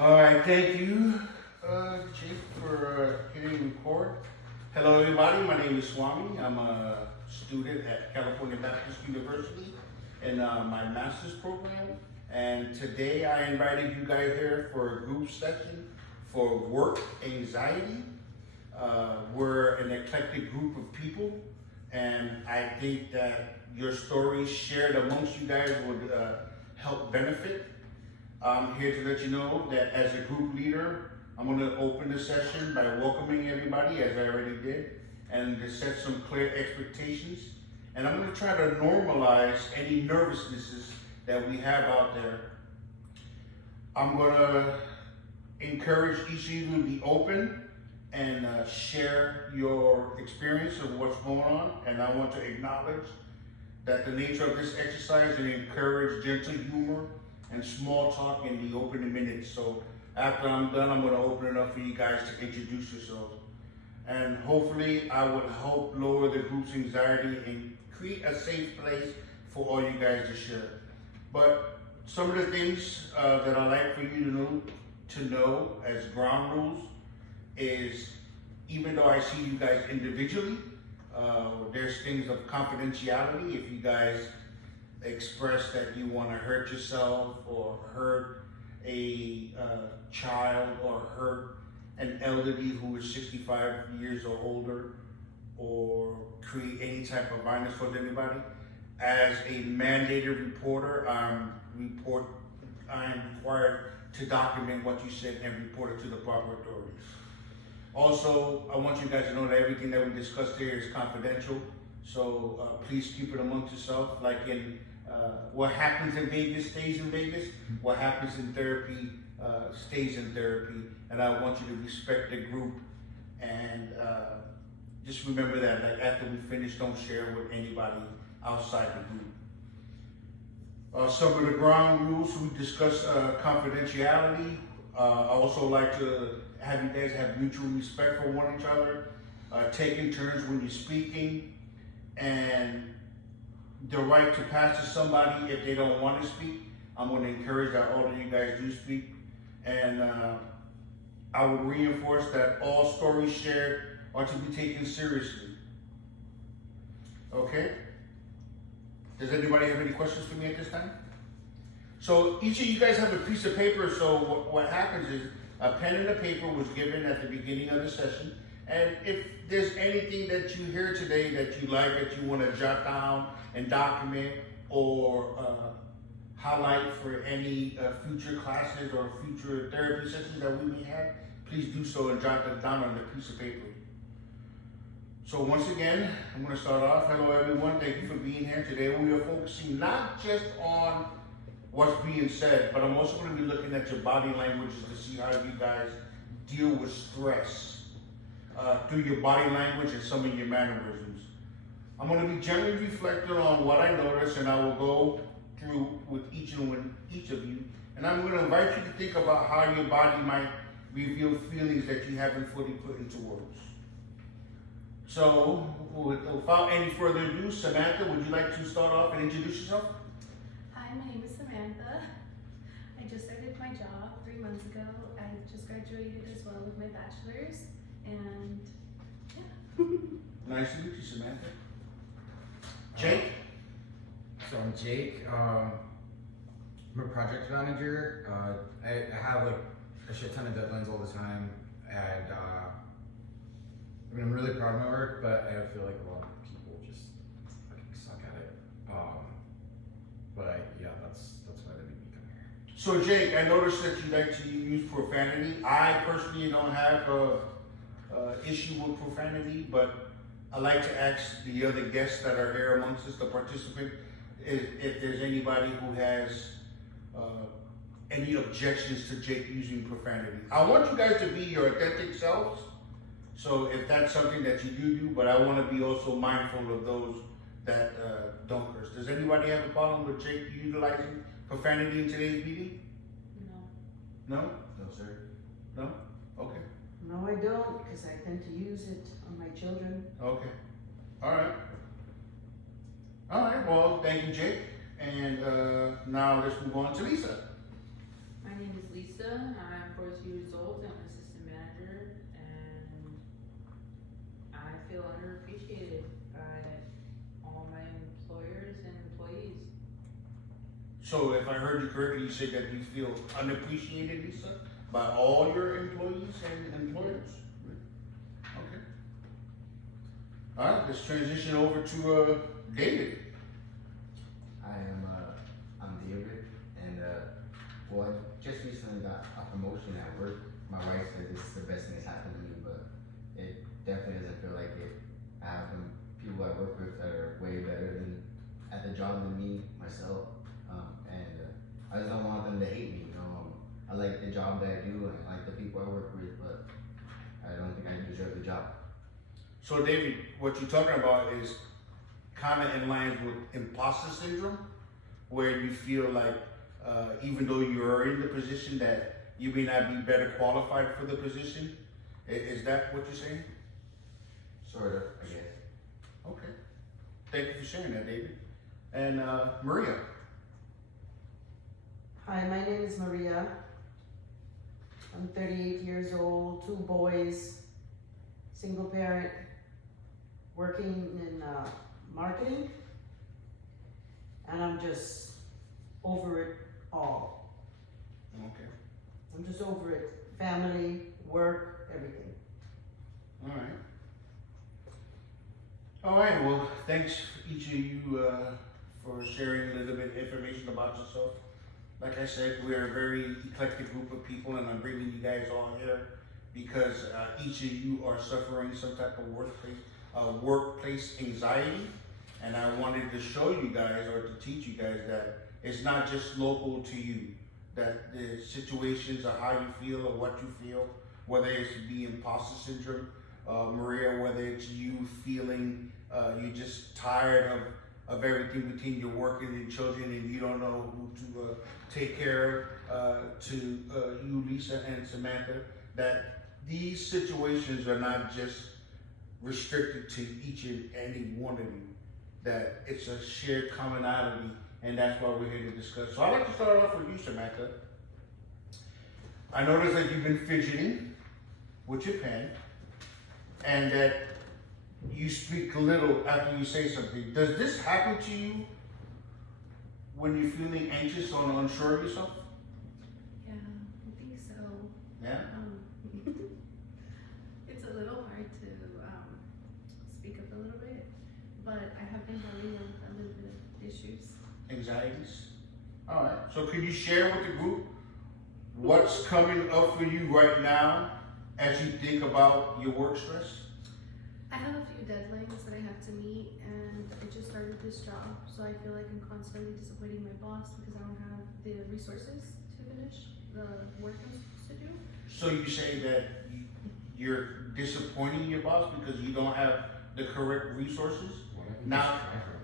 All right, thank you, Jake, for hitting record. Hello, everybody. My name is Swami. I'm a student at California Baptist University in my master's program. And today I invited you guys here for a group session for work anxiety. We're an eclectic group of people, and I think that your stories shared amongst you guys would help benefit. I'm here to let you know that as a group leader, I'm going to open the session by welcoming everybody, as I already did, and to set some clear expectations. And I'm going to try to normalize any nervousnesses that we have out there. I'm going to encourage each of you to be open and share your experience of what's going on. And I want to acknowledge that the nature of this exercise and encourage gentle humor and small talk in the opening minutes. So after I'm done, I'm going to open it up for you guys to introduce yourselves. And hopefully I would help lower the group's anxiety and create a safe place for all you guys to share. But some of the things that I like for you to know as ground rules is, even though I see you guys individually, there's things of confidentiality. If you guys express that you want to hurt yourself or hurt a child or hurt an elderly who is 65 years or older, or create any type of violence towards anybody, as a mandated reporter, I'm required to document what you said and report it to the proper authorities. Also, I want you guys to know that everything that we discussed here is confidential, so please keep it amongst yourself. Like in what happens in Vegas stays in Vegas, what happens in therapy stays in therapy, and I want you to respect the group, and just remember that, like, after we finish, don't share with anybody outside the group. Some of the ground rules, we discuss confidentiality. I also like to have you guys have mutual respect for one another, taking turns when you're speaking, and the right to pass to somebody if they don't want to speak. I'm going to encourage that all of you guys do speak, and I would reinforce that all stories shared are to be taken seriously. Okay? Does anybody have any questions for me at this time? So each of you guys have a piece of paper, so what happens is a pen and a paper was given at the beginning of the session, and if there's anything that you hear today that you like, that you want to jot down and document, or highlight for any future classes or future therapy sessions that we may have, please do so and jot that down on a piece of paper. So once again, I'm going to start off. Hello everyone, thank you for being here. Today we are focusing not just on what's being said, but I'm also going to be looking at your body languages to see how you guys deal with stress through your body language and some of your mannerisms. I'm going to be gently reflecting on what I noticed, and I will go through with each of you, and I'm going to invite you to think about how your body might reveal feelings that you haven't fully put into words. So, without any further ado, Samantha, would you like to start off and introduce yourself? Hi, my name is Samantha. I just started my job 3 months ago. I just graduated as well with my bachelor's, and yeah. Nice to meet you, Samantha. Jake? So I'm Jake. I'm a project manager. I have like a shit ton of deadlines all the time, and I mean, I'm really proud of my work, but I feel like a lot of people just fucking suck at it. But yeah, that's why they made me come here. So Jake, I noticed that you like to use profanity. I personally don't have a issue with profanity, but I like to ask the other guests that are here amongst us, the participant, if there's anybody who has any objections to Jake using profanity. I want you guys to be your authentic selves. So if that's something that you do, but I want to be also mindful of those that don't curse. Does anybody have a problem with Jake utilizing profanity in today's meeting? No. No? No, sir. No? Okay. No, I don't, because I tend to use it on my children. Okay. All right. All right. Well, thank you, Jake. And now let's move on to Lisa. My name is Lisa. I'm 42 years old. I'm an assistant manager, and I feel underappreciated by all my employers and employees. So if I heard you correctly, you said that you feel unappreciated, Lisa, by all your employees and employers? Okay. All right, let's transition over to David. I'm David, and well, I just recently got a promotion at work. My wife said this is the best thing that's happened to me, but it definitely doesn't feel like it. I have some people I work with that are way better than at the job than me myself, and I just don't want them to hate me. You know, I like the job that I do, and I like the people I work with, but I don't think I deserve the job. So David, what you're talking about is kind of in line with imposter syndrome, where you feel like even though you are in the position that you may not be better qualified for the position. Is that what you're saying? Sort of, I guess. Okay. Thank you for sharing that, David. And Maria. Hi, my name is Maria. I'm 38 years old, 2 boys, single parent, working in marketing, and I'm just over it all. Okay. I'm just over it. Family, work, everything. All right. All right. Well, thanks each of you for sharing a little bit of information about yourself. Like I said, we're a very eclectic group of people, and I'm bringing you guys all here because each of you are suffering some type of workplace anxiety, and I wanted to show you guys or to teach you guys that it's not just local to you. That the situations or how you feel or what you feel, whether it's the imposter syndrome, Maria, whether it's you feeling you're just tired of everything between your work and your children and you don't know who to take care of, to you, Lisa and Samantha, that these situations are not just restricted to each and any one of you, that it's a shared commonality. And that's why we're here to discuss. So I'd like to start off with you, Samantha. I noticed that you've been fidgeting with your pen and that you speak little after you say something. Does this happen to you when you're feeling anxious or unsure of yourself? Yeah, I think so. Yeah? It's a little hard to speak up a little bit, but I have been having a little bit of issues. Anxieties? All right. So could you share with the group what's coming up for you right now as you think about your work stress? I have a few deadlines that I have to meet, and I just started this job, so I feel like I'm constantly disappointing my boss because I don't have the resources to finish the work I'm supposed to do. So you say that you're disappointing your boss because you don't have the correct resources? Why don't you Now- just try harder?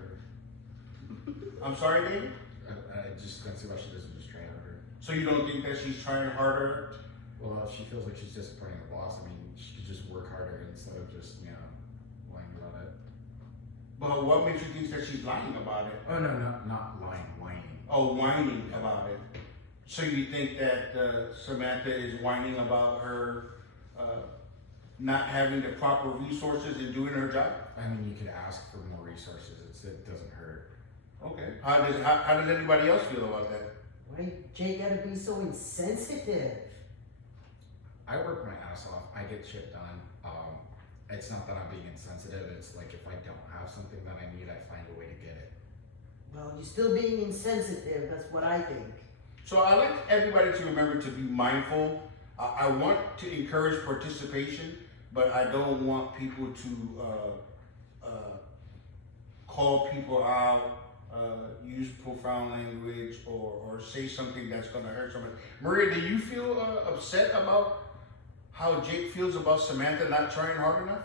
I'm sorry, David? I just don't see why she doesn't just try harder. So you don't think that she's trying harder? Well, if she feels like she's disappointing her boss, I mean, she could just work harder instead of just, lying about it. But what makes you think that she's lying about it? Oh, no, not lying, whining. Oh, whining about it. So you think that Samantha is whining about her not having the proper resources in doing her job? I mean, you could ask for more resources. It doesn't hurt. Okay. How does anybody else feel about that? Why Jay gotta be so insensitive? I work my ass off. I get shit done. It's not that I'm being insensitive. It's like if I don't have something that I need, I find a way to get it. Well, you're still being insensitive, that's what I think. So I like everybody to remember to be mindful. I want to encourage participation, but I don't want people to call people out, use profound language, or say something that's going to hurt somebody. Maria, do you feel upset about how Jake feels about Samantha not trying hard enough?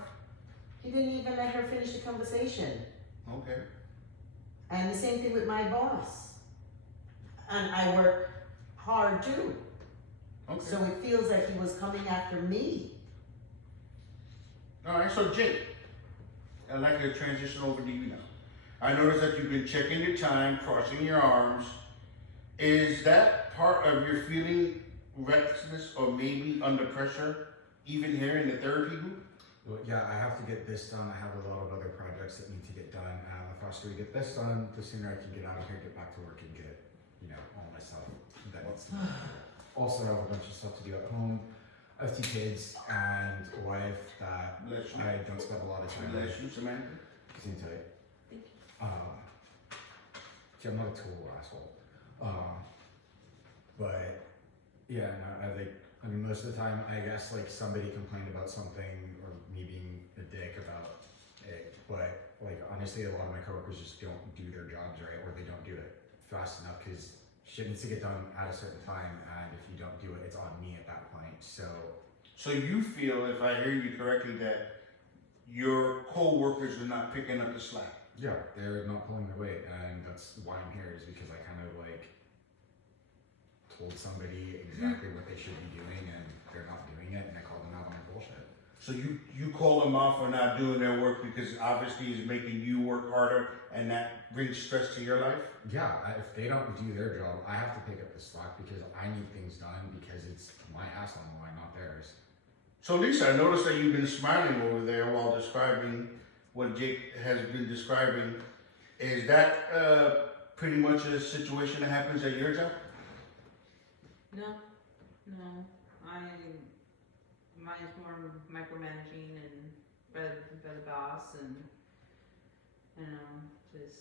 He didn't even let her finish the conversation. Okay. And the same thing with my boss. And I work hard too. Okay. So it feels like he was coming after me. All right, so Jake, I'd like to transition over to you now. I noticed that you've been checking your time, crossing your arms. Is that part of your feeling restless or maybe under pressure, even here in the therapy group? Well, yeah, I have to get this done. I have a lot of other projects that need to get done. The faster we get this done, the sooner I can get out of here, get back to work, and get, all my stuff that needs to be done. Also, I have a bunch of stuff to do at home. I have 2 kids and a wife that Bless you. I don't spend a lot of time with. Bless you, Samantha. Seem tight. Thank you. See, I'm not a total asshole. But yeah, no, I mean, most of the time, I guess like somebody complained about something or me being a dick about it. But like honestly, a lot of my coworkers just don't do their jobs right, or they don't do it fast enough because shit needs to get done at a certain time, and if you don't do it, it's on me at that point. So you feel, if I hear you correctly, that your co-workers are not picking up the slack? yeah, they're not pulling their weight, and that's why I'm here, is because I kind of like told somebody exactly what they should be doing, and they're not doing it, and I called them out on their bullshit. So you call them out for not doing their work because obviously it's making you work harder and that brings stress to your life? Yeah, if they don't do their job, I have to pick up the slack because I need things done because it's my ass on the line, not theirs. So Lisa, I noticed that you've been smiling over there while describing what Jake has been describing. Is that pretty much a situation that happens at your job? No, mine's more micromanaging and by the boss and, just,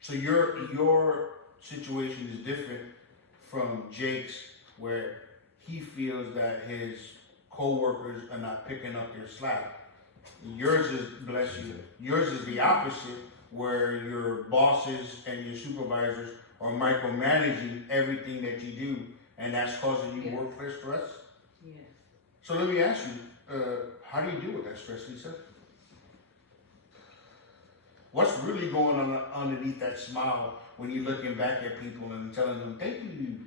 So your situation is different from Jake's, where he feels that his co-workers are not picking up their slack. Yours is, bless you, yours is the opposite, where your bosses and your supervisors are micromanaging everything that you do, and that's causing you Yes. workplace stress. yes. So let me ask you, how do you deal with that stress, Lisa? What's really going on underneath that smile when you're looking back at people and telling them, thank you,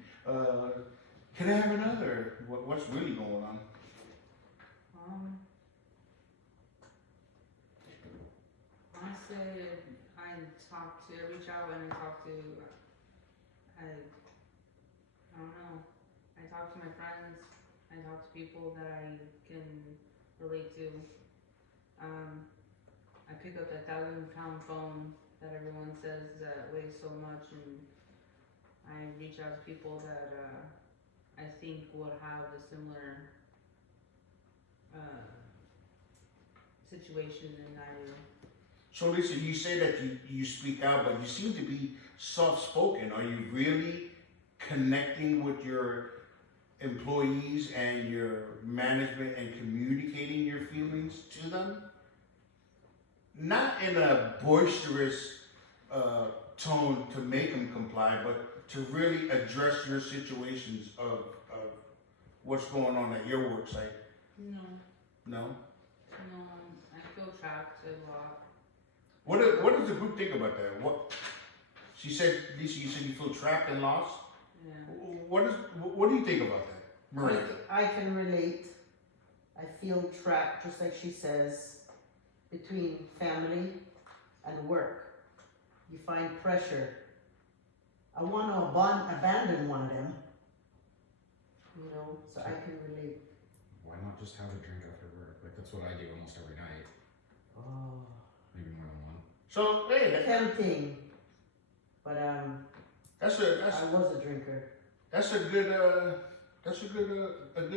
can I have another? What's really going on? Honestly, I reach out and I talk to, I don't know, I talk to my friends, I talk to people that I can relate to. I pick up that 1,000-pound phone that everyone says that weighs so much, and I reach out to people that I think would have a similar situation than I do. So Lisa, you say that you speak out, but you seem to be soft-spoken. Are you really connecting with your employees and your management and communicating your feelings to them? Not in a boisterous tone to make them comply, but to really address your situations of what's going on at your work site. No, No? I feel trapped a lot. What does the group think about that? What she said, Lisa, you said you feel trapped and lost. Yeah. What do you think about that, Maria? I can relate. I feel trapped, just like she says, between family and work. You find pressure. I want to abandon one of them, so I can relate. Why not just have a drink after work? Like that's what I do almost every night, Oh, maybe more than one. So hey, tempting, but I was a drinker. that's a good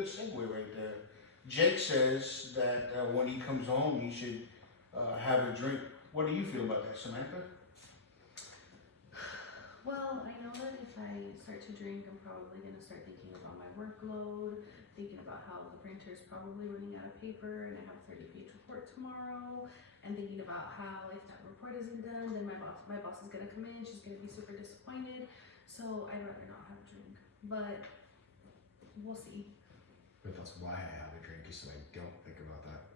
segue right there. Jake says that when he comes home, he should have a drink. What do you feel about that, Samantha? Well, I know that if I start to drink, I'm probably going to start thinking about my workload, thinking about how the printer is probably running out of paper and I have a 30-page report tomorrow, and thinking about how if that report isn't done, then my boss is going to come in, she's going to be super disappointed. So I'd rather not have a drink, but we'll see. But that's why I have a drink, is so I don't think about that.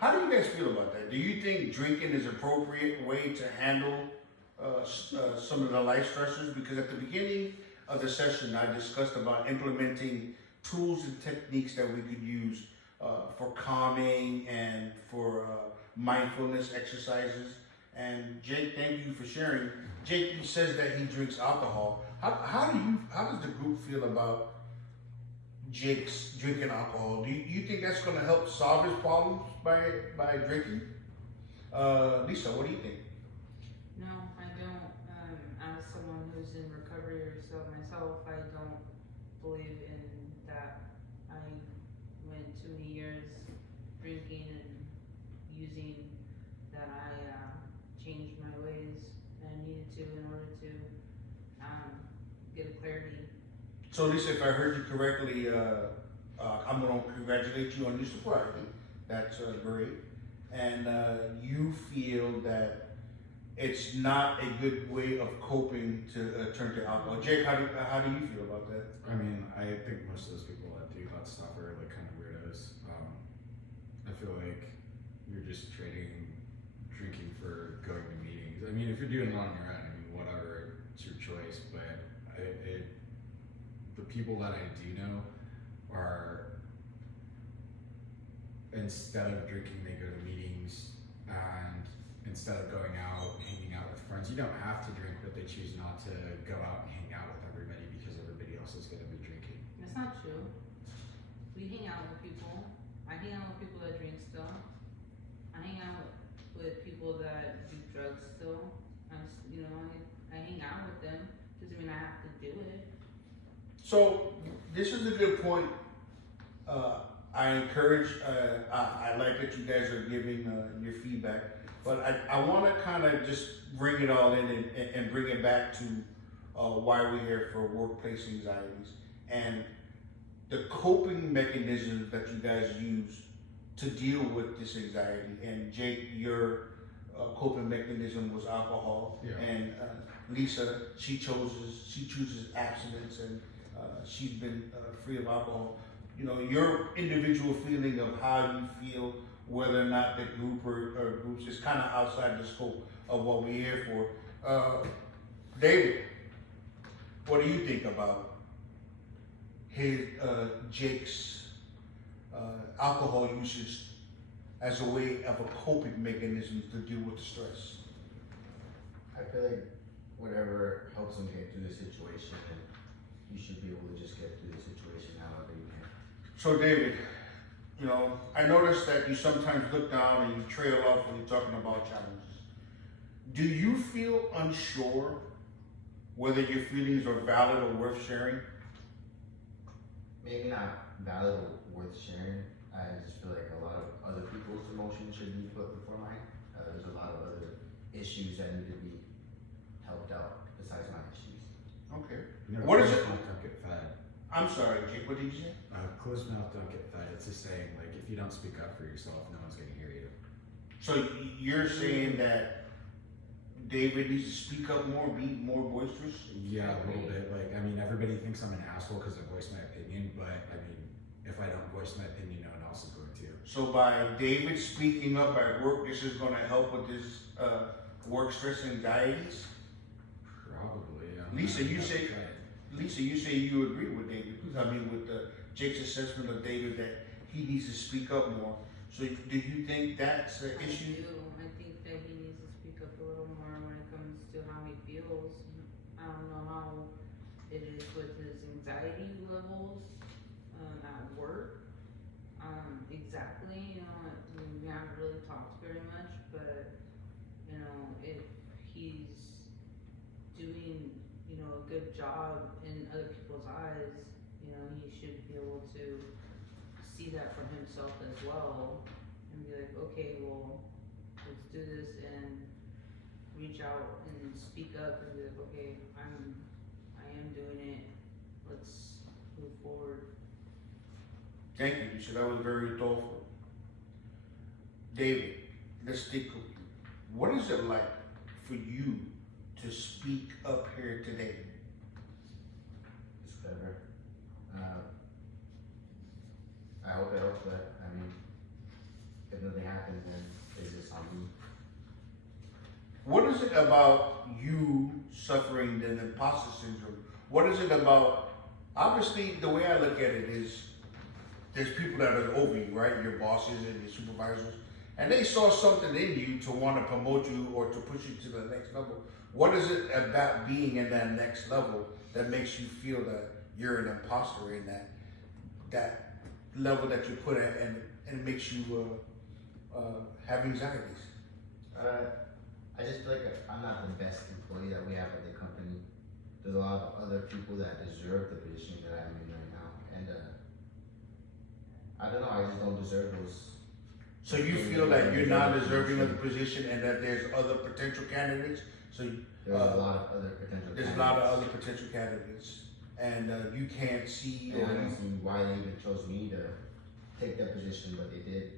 How do you guys feel about that? Do you think drinking is an appropriate way to handle some of the life stressors? Because at the beginning of the session, I discussed about implementing tools and techniques that we could use for calming and for mindfulness exercises. And Jake, thank you for sharing. Jake says that he drinks alcohol. how does the group feel about Jake's drinking alcohol? Do you think that's going to help solve his problems by drinking? Lisa, what do you think? No, I don't. As someone who's in recovery or so myself, I don't believe in that. I went too many years drinking and using that I changed my ways, and I needed to in order to get clarity. So Lisa, if I heard you correctly, I'm going to congratulate you on your sobriety. That's great. And you feel that it's not a good way of coping to turn to alcohol. Jake, how do you feel about that? I mean, I think most of those people that do that stuff are like kind of weirdos. I feel like you're just trading drinking for going to meetings. I mean, if you're doing it on your own, I mean, whatever, it's your choice. But the people that I do know are, instead of drinking, they go to meetings, and instead of going out and hanging out with friends, you don't have to drink, but they choose not to go out and hang out with everybody because everybody else is going to be drinking. That's not true. We hang out with people. I hang out with people that drink still. I hang out with people that do drugs still. I hang out with them. Doesn't mean I have to do it. So this is a good point. I encourage, I like that you guys are giving your feedback, but I want to kind of just bring it all in and bring it back to why we're here for workplace anxieties and the coping mechanisms that you guys use to deal with this anxiety. And Jake, your coping mechanism was alcohol, Yeah. and Lisa, she chooses abstinence, and she's been free of alcohol. You know, your individual feeling of how you feel, whether or not the group or groups is kind of outside the scope of what we're here for. David, what do you think about Jake's alcohol usage as a way of a coping mechanism to deal with stress? I feel like whatever helps them get through the situation, and you should be able to just get through the situation however you can. So David, you know, I noticed that you sometimes look down and you trail off when you're talking about challenges. Do you feel unsure whether your feelings are valid or worth sharing? Maybe not valid or worth sharing. I just feel like a lot of other people's emotions should be put before mine. There's a lot of other issues that need to be helped out besides my issues. Okay. You know, What is closed it? mouth don't get fed. I'm sorry, Jake, what did you say? Closed mouth don't get fed. It's a saying, like, if you don't speak up for yourself, no one's gonna hear you. So you're saying that David needs to speak up more, be more boisterous? Yeah, a little bit. Like, I mean, everybody thinks I'm an asshole because I voice my opinion, but I mean, if I don't voice my opinion, no one else is going to. So by David speaking up at work, this is gonna help with his work stress anxieties? Probably. Lisa, you say- Try it. Lisa, you say you agree with David, I mean with Jake's assessment of David that he needs to speak up more. So do you think that's an I issue? do. I think that he needs to speak up a little more when it comes to how he feels. I don't know how it is with his anxiety levels at work. Exactly, we haven't really talked very much, but, if he's doing, a good job in other people's eyes, he should be able to see that for himself as well and be like, okay, well, let's do this and reach out and speak up and be like, okay, I am doing it. Let's move forward. Thank you, Lisa, that was very thoughtful. David, let's stick with you. What is it like for you to speak up here today? It's clever. I hope it helps, but I mean, if nothing happens, then it's just on me. What is it about you suffering the imposter syndrome? What is it about, obviously the way I look at it is, there's people that are over you, right? Your bosses and your supervisors, and they saw something in you to want to promote you or to push you to the next level. What is it about being in that next level that makes you feel that you're an imposter in that level that you put at, and it makes you have anxieties? I just feel like I'm not the best employee that we have at the company. There's a lot of other people that deserve the position that I'm in right now, and I don't know. I just don't deserve those. So you feel that you're not deserving of the position, and that there's other potential candidates? So There's a lot of other potential. there's a lot of other potential candidates, and you can't see, And I don't see why they even chose me to take that position, but they did.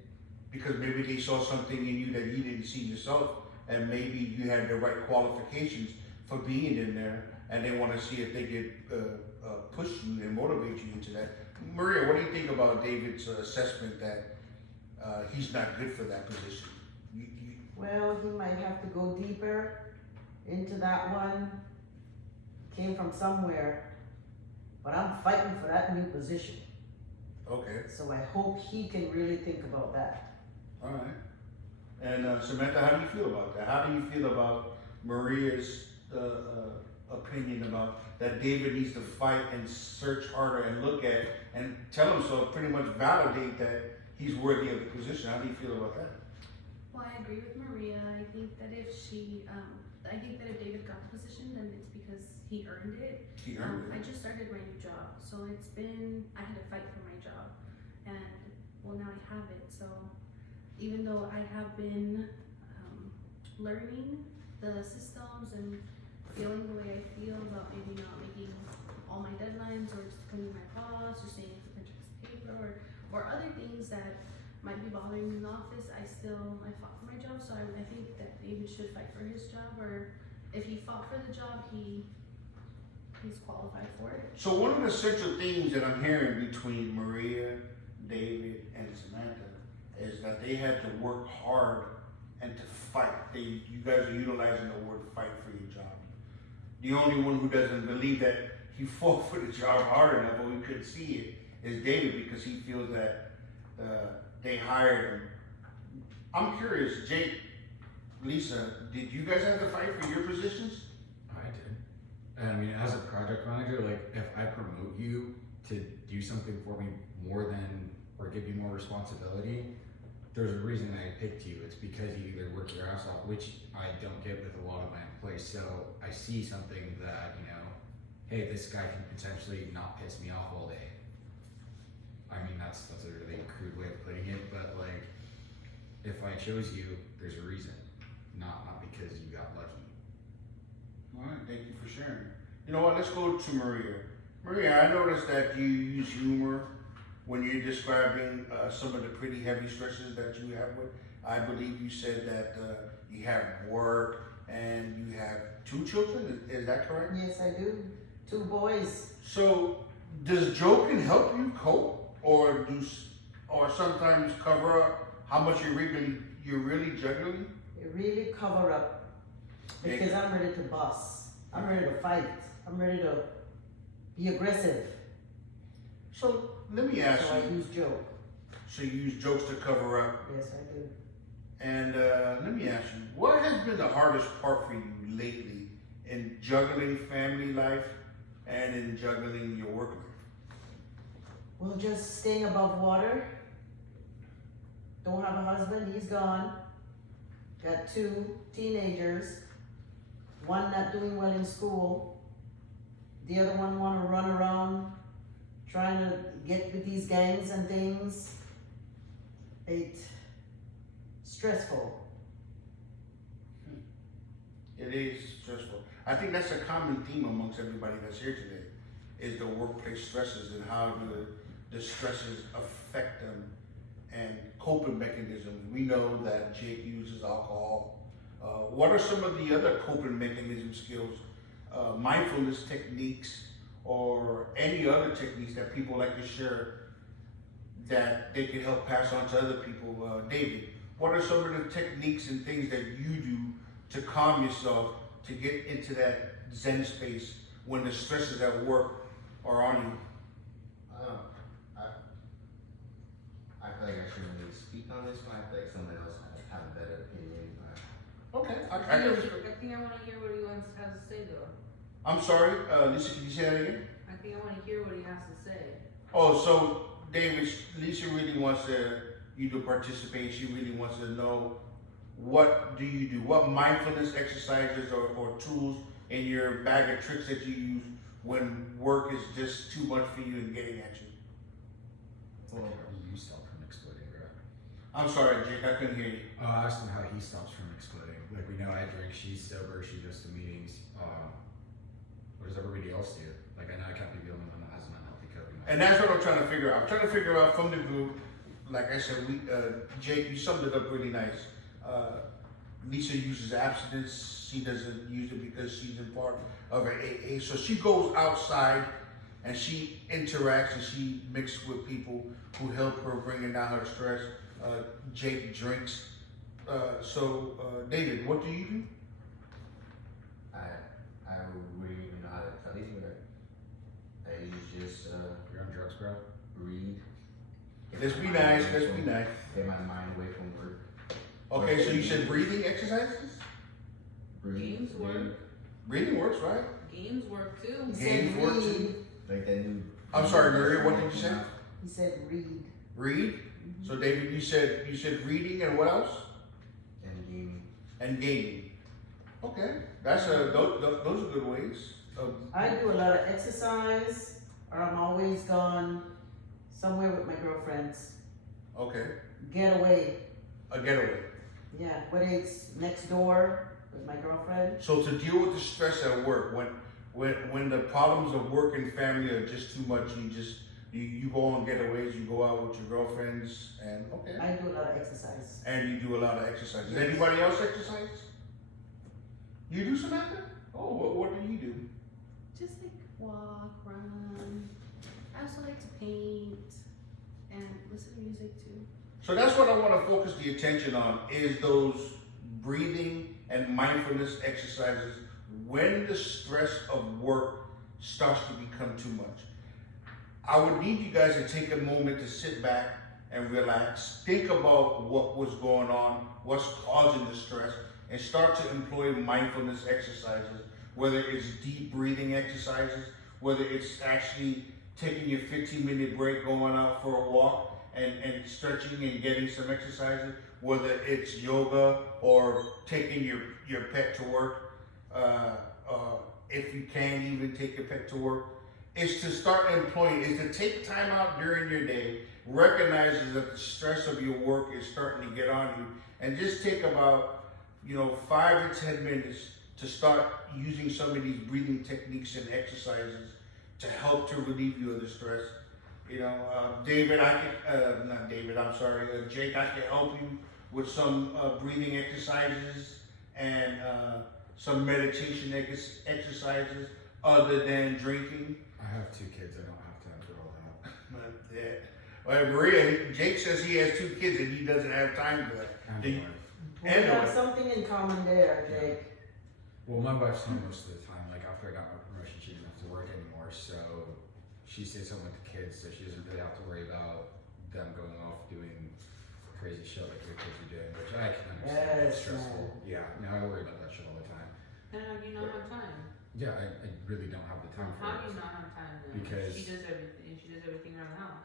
because maybe they saw something in you that you didn't see yourself, and maybe you had the right qualifications for being in there, and they want to see if they could push you and motivate you into that. Maria, what do you think about David's assessment that he's not good for that position? Well, he might have to go deeper into that one. Came from somewhere, but I'm fighting for that new position. Okay, So I hope he can really think about that. all right. And Samantha, how do you feel about that? How do you feel about Maria's opinion about that David needs to fight and search harder and look at and tell himself, pretty much validate that he's worthy of the position? How do you feel about that? Well, I agree with Maria. I think that if David got the position, then it's because he earned it. He earned I it. just started my new job, so I had to fight for my job, and well, now I have it. So even though I have been learning the systems and feeling the way I feel about maybe not making all my deadlines, or just becoming my boss, or saying it's a bunch of paper, or other things that might be bothering me in the office, I fought for my job. So I think that David should fight for his job, or if he fought for the job, he's qualified for it. So one of the central themes that I'm hearing between Maria, David, and Samantha is that they had to work hard and to fight. You guys are utilizing the word fight for your job. The only one who doesn't believe that he fought for the job hard enough, or we couldn't see it, is David, because he feels that they hired him. I'm curious, Jake, Lisa, did you guys have to fight for your positions? I did. And I mean, as a project manager, like if I promote you to do something for me more than, or give you more responsibility, there's a reason I picked you. It's because you either work your ass off, which I don't get with a lot of my employees. So I see something that, hey, this guy can potentially not piss me off all day. I mean, that's a really crude way of putting it, but like, if I chose you, there's a reason, not because you got lucky. All right, thank you for sharing. You know what, let's go to Maria. Maria, I noticed that you use humor when you're describing some of the pretty heavy stresses that you have with. I believe you said that you have work and you have 2 children, is that correct? Yes, I do. 2 boys. So, does joking help you cope, or sometimes cover up how much you're really juggling? It really cover up because I'm ready to bust. I'm ready to fight. I'm ready to be aggressive. So let me ask So I you. use joke. So you use jokes to cover up, Yes, I do. and let me ask you, what has been the hardest part for you lately in juggling family life and in juggling your work life? Well, just staying above water. Don't have a husband, he's gone. Got 2 teenagers. One not doing well in school. The other one want to run around trying to get with these gangs and things. It's stressful. It is stressful. I think that's a common theme amongst everybody that's here today, is the workplace stresses and how the stresses affect them and coping mechanisms. We know that Jake uses alcohol. What are some of the other coping mechanism skills, mindfulness techniques, or any other techniques that people like to share that they can help pass on to other people? David, what are some of the techniques and things that you do to calm yourself, to get into that Zen space when the stresses at work are on you? I feel like I shouldn't really speak on this one. I feel like someone else have a better opinion. Okay, I think I want to hear what he has to say though. I'm sorry, Lisa, can you say that again? I think I wanna hear what he has to say. Oh, so David, Lisa really wants you to participate. She really wants to know what do you do? What mindfulness exercises or tools in your bag of tricks that you use when work is just too much for you and getting at you? Well, You stop from exploding, bro. I'm sorry, Jake, I couldn't hear you. I asked him how he stops from exploding. Like, we know I drink, she's sober, she goes to meetings. What does everybody else do? Like, I know I can't be the only one that has an unhealthy coping And that's what I'm trying to figure out. I'm trying to figure out from the group, like I said, Jake, you summed it up really nice. Lisa uses abstinence. She doesn't use it because she's in part of her AA. So she goes outside and she interacts and she mixes with people who help her bringing down her stress. Jake drinks. David, what do you do? I wouldn't even know how to tell you, but I usually just You're on drugs, bro? read. Get Let's my be mind nice. away Let's from- be nice. Get my mind away from work. Okay, so you said breathing exercises? Breathe. Games work. Breathing works, right? Games work too. He said Games work read. too. Like that new. I'm sorry, Maria, what did you say? He said read. Read. So David, you said reading and what else? And gaming. And gaming. Okay, that's those are good ways. I do a lot of exercise, or I'm always gone somewhere with my girlfriends. Okay, Get away. a getaway. Yeah, whether it's next door with my girlfriend. So to deal with the stress at work, when the problems of work and family are just too much, you go on getaways, you go out with your girlfriends, and okay, I do a lot of exercise. and you do a lot of exercise. Does Yes. anybody else exercise? You do, Samantha? Oh, what do you do? Just like walk, run. I also like to paint and listen to music too. So that's what I want to focus the attention on is those breathing and mindfulness exercises when the stress of work starts to become too much. I would need you guys to take a moment to sit back and relax, think about what was going on, what's causing the stress, and start to employ mindfulness exercises, whether it's deep breathing exercises, whether it's actually taking your 15-minute break, going out for a walk, and stretching and getting some exercises, whether it's yoga or taking your pet to work, if you can even take your pet to work, is to start employing, is to take time out during your day, recognizes that the stress of your work is starting to get on you, and just take about 5 to 10 minutes to start using some of these breathing techniques and exercises to help to relieve you of the stress. David, Jake, I can help you with some breathing exercises and some meditation exercises other than drinking. I have 2 kids, I don't have time for all that. But, yeah. Well, Maria, Jake says he has 2 kids and he doesn't have time for that. And Do you- wife. We And have wife. something in common there, Jake. Well, my wife's home most of the time. Like, after I got my promotion, she didn't have to work anymore, so she stays home with the kids, so she doesn't really have to worry about them going off doing crazy shit like your kids are doing, which I can understand. It's Yes, stressful. Yeah, no, I worry about that shit all the time. And how do you not have time? Yeah, I really don't have the time for How it. do you not have time then? Because- she does everything around the house.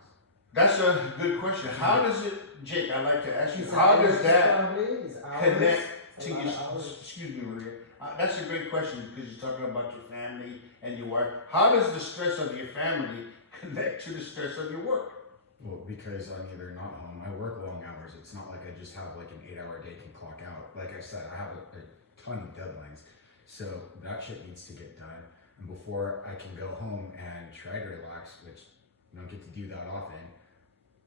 That's a good question. How does it, Jake, I'd like to ask you, His how hours, does that probably, his hours, connect a to lot your, of hours. excuse me, Maria, that's a great question because you're talking about your family and your wife. How does the stress of your family connect to the stress of your work? Well, because I'm either not home, I work long hours. It's not like I just have like an 8-hour day can clock out. Like I said, I have a ton of deadlines. So that shit needs to get done. And before I can go home and try to relax, which you don't get to do that often,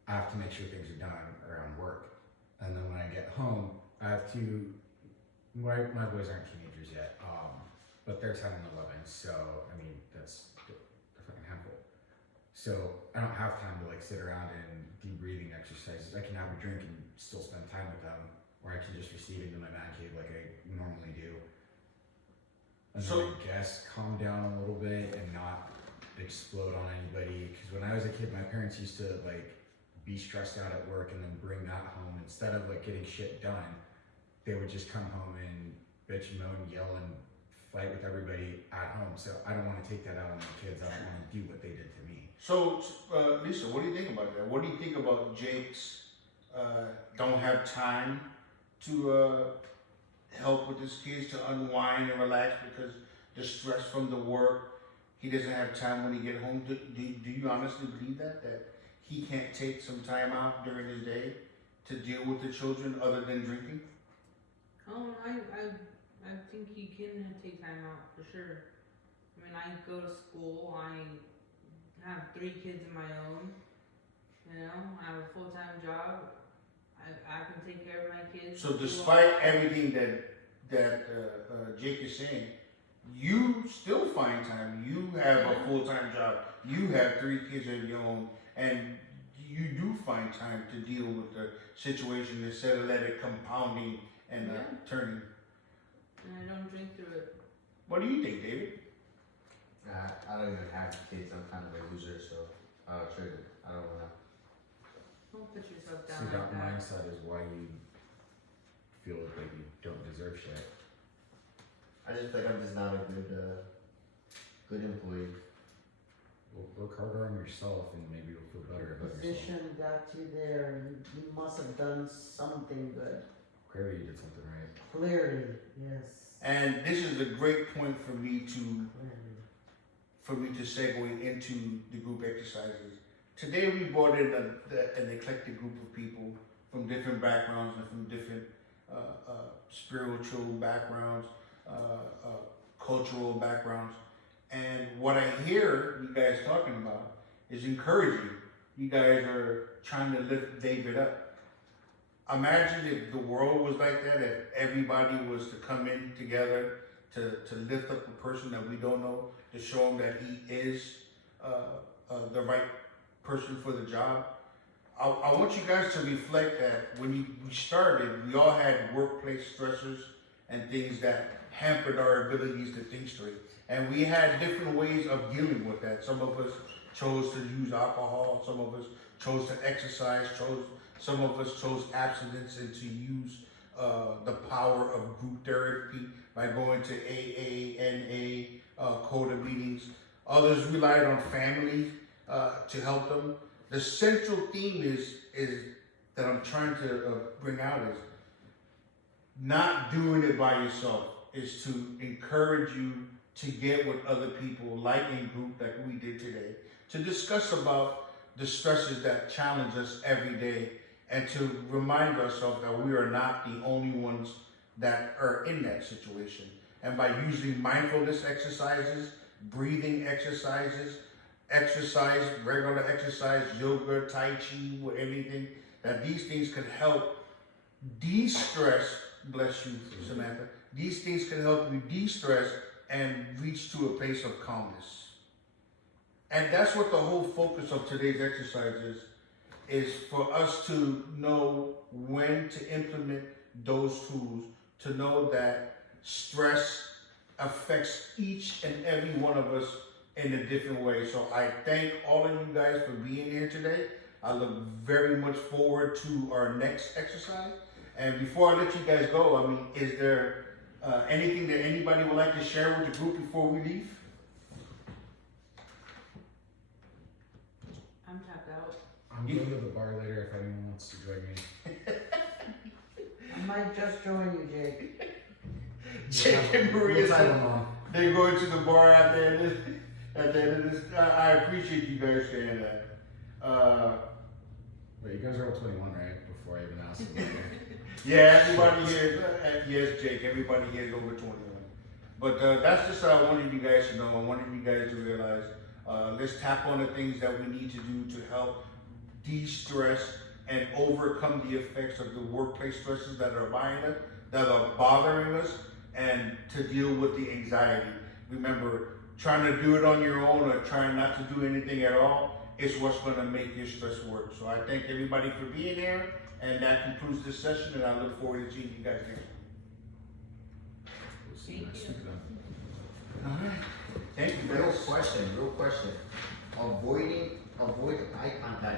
I have to make sure things are done around work. And then when I get home, I have to, my boys aren't teenagers yet, but they're 10 and 11. So, I mean, that's a fucking handful. So I don't have time to like sit around and do breathing exercises. I can have a drink and still spend time with them, or I can just receive into my man cave like I normally do. And So- then I guess calm down a little bit and not explode on anybody. Because when I was a kid, my parents used to like be stressed out at work and then bring that home. Instead of like getting shit done, they would just come home and bitch, moan, yell, and fight with everybody at home. So I don't want to take that out on my kids. I don't want to do what they did to me. So, Lisa, what do you think about that? What do you think about Jake's don't have time to help with his kids to unwind and relax because the stress from the work, he doesn't have time when he get home? Do you honestly believe that he can't take some time out during his day to deal with the children other than drinking? I think he can take time out for sure. I mean, I go to school. I have 3 kids of my own. You know, I have a full-time job. I can take care of my kids. So despite everything that Jake is saying, you still find time. You have a full-time job. You have 3 kids of your own, and you do find time to deal with the situation instead of let it compounding and turning. And I don't drink through it. What do you think, David? I don't even have kids. I'm kind of a loser, so sure, I don't wanna. Don't put yourself So down that like that. mindset is why you feel like you don't deserve shit. I just feel like I'm just not a good employee. Well, work harder on yourself and maybe you'll feel better about yourself. Position got you there. You must have done something good. Clearly you did something right. Clearly, yes. And this is a great point for me to Clearly. segue into the group exercises. Today we brought in an eclectic group of people from different backgrounds and from different spiritual backgrounds, cultural backgrounds. And what I hear you guys talking about is encouraging. You guys are trying to lift David up. Imagine if the world was like that, if everybody was to come in together to lift up a person that we don't know, to show him that he is the right person for the job. I want you guys to reflect that when we started, we all had workplace stressors and things that hampered our abilities to think straight. And we had different ways of dealing with that. Some of us chose to use alcohol, some of us chose to exercise, some of us chose abstinence and to use the power of group therapy by going to AA, NA, CODA meetings. Others relied on family to help them. The central theme is that I'm trying to bring out is not doing it by yourself, is to encourage you to get with other people, like in group, like we did today, to discuss about the stresses that challenge us every day, and to remind ourselves that we are not the only ones that are in that situation. And by using mindfulness exercises, breathing exercises, regular exercise, yoga, tai chi, or anything, that these things can help de-stress, bless you, Samantha, these things can help you de-stress and reach to a place of calmness. And that's what the whole focus of today's exercise is for us to know when to implement those tools, to know that stress affects each and every one of us in a different way. So I thank all of you guys for being here today. I look very much forward to our next exercise. And before I let you guys go, I mean, is there anything that anybody would like to share with the group before we leave? I'm tapped out. I'm going to the bar later if anyone wants to join me. I might just join you, Jake. Jake and Maria We'll tag said them on. they're going to the bar at the end of this. I appreciate you guys saying that. Wait, you guys are all 21, right? Before I even asked them later. Yeah, everybody here, yes, Jake, everybody here is over 21. But that's just what I wanted you guys to know. I wanted you guys to realize, let's tap on the things that we need to do to help de-stress and overcome the effects of the workplace stresses that are bothering us, and to deal with the anxiety. Remember, trying to do it on your own or trying not to do anything at all is what's going to make your stress work. So I thank everybody for being here. And that concludes this session, and I look forward to seeing you guys next week. We'll see you next week then. All right. Thank you. Real question. Avoid eye contact